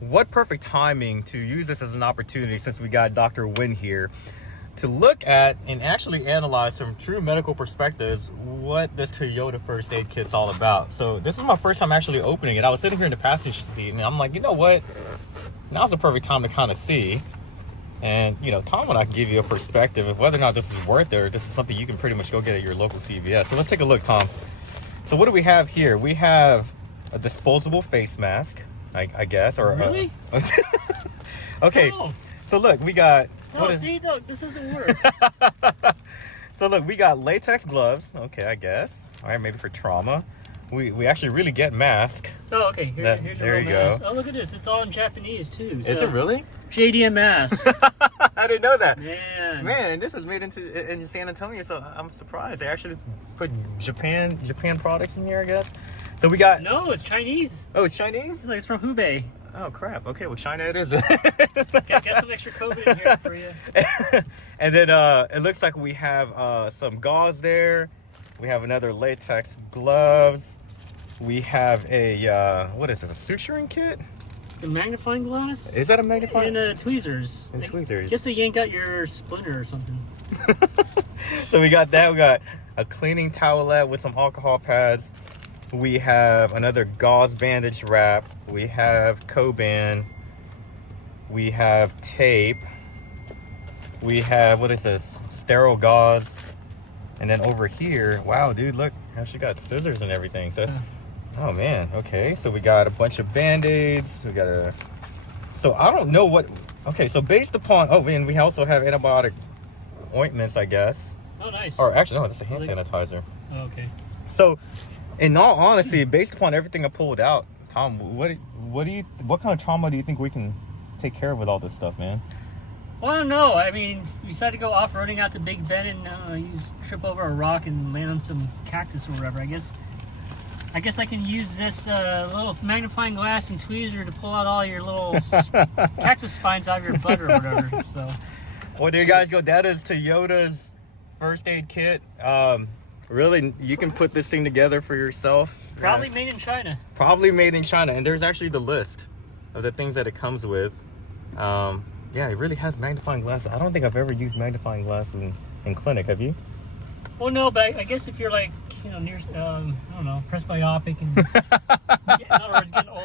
what perfect timing to use this as an opportunity, since we got Dr. Nguyen here, to look at and actually analyze from true medical perspectives what this Toyota first aid kit's all about. So this is my first time actually opening it. I was sitting here in the passenger seat and I'm like, you know what? Now's the perfect time to kind of see. And, you know, Tom and I can give you a perspective of whether or not this is worth it, or this is something you can pretty much go get at your local CVS. So let's take a look, Tom. So what do we have here? We have a disposable face mask, I guess. Or really? Okay. Oh. So look, we got... No, see, no, this doesn't work. So look, we got latex gloves. Okay, I guess. All right, maybe for trauma. We actually really get mask. Oh, okay. Here's there a you mask. go. Oh, look at this. It's all in Japanese, too. Is it really? JDM mask. I didn't know that. Man, this is made in San Antonio, so I'm surprised. They actually put Japan products in here, I guess. So we got... No, it's Chinese. Oh, it's Chinese? It's from Hubbard. Oh, crap. Okay, well, China it is. Got some extra COVID in here for you. And then it looks like we have some gauze there. We have another latex gloves. We have a, what is this, a suturing kit? It's a magnifying glass. Is that a magnifying? And tweezers. And tweezers. Just to yank out your splinter or something. So we got that. We got a cleaning towelette with some alcohol pads. We have another gauze bandage wrap. We have Coban. We have tape. We have, what is this? Sterile gauze. And then over here, wow, dude, look, actually got scissors and everything. So, oh man, okay. So we got a bunch of Band-Aids. We got a, so I don't know what, okay, so based upon, oh, and we also have antibiotic ointments, I guess. Oh, nice. Or actually, no, that's a hand sanitizer. Oh, okay. So, in all honesty, based upon everything I pulled out, Tom, what kind of trauma do you think we can take care of with all this stuff, man? Well, I don't know. I mean, you decided to go off-roading out to Big Bend and you trip over a rock and land on some cactus or whatever. I guess I can use this little magnifying glass and tweezer to pull out all your little cactus spines out of your butt or whatever. So, well, there you guys go. That is Toyota's first aid kit. Really, you can put this thing together for yourself. Probably made in China. Probably made in China. And there's actually the list of the things that it comes with. Yeah, it really has magnifying glasses. I don't think I've ever used magnifying glasses in clinic. Have you? Well, no, but I guess if you're like, you know, near, I don't know, presbyopic and, in other words, getting old.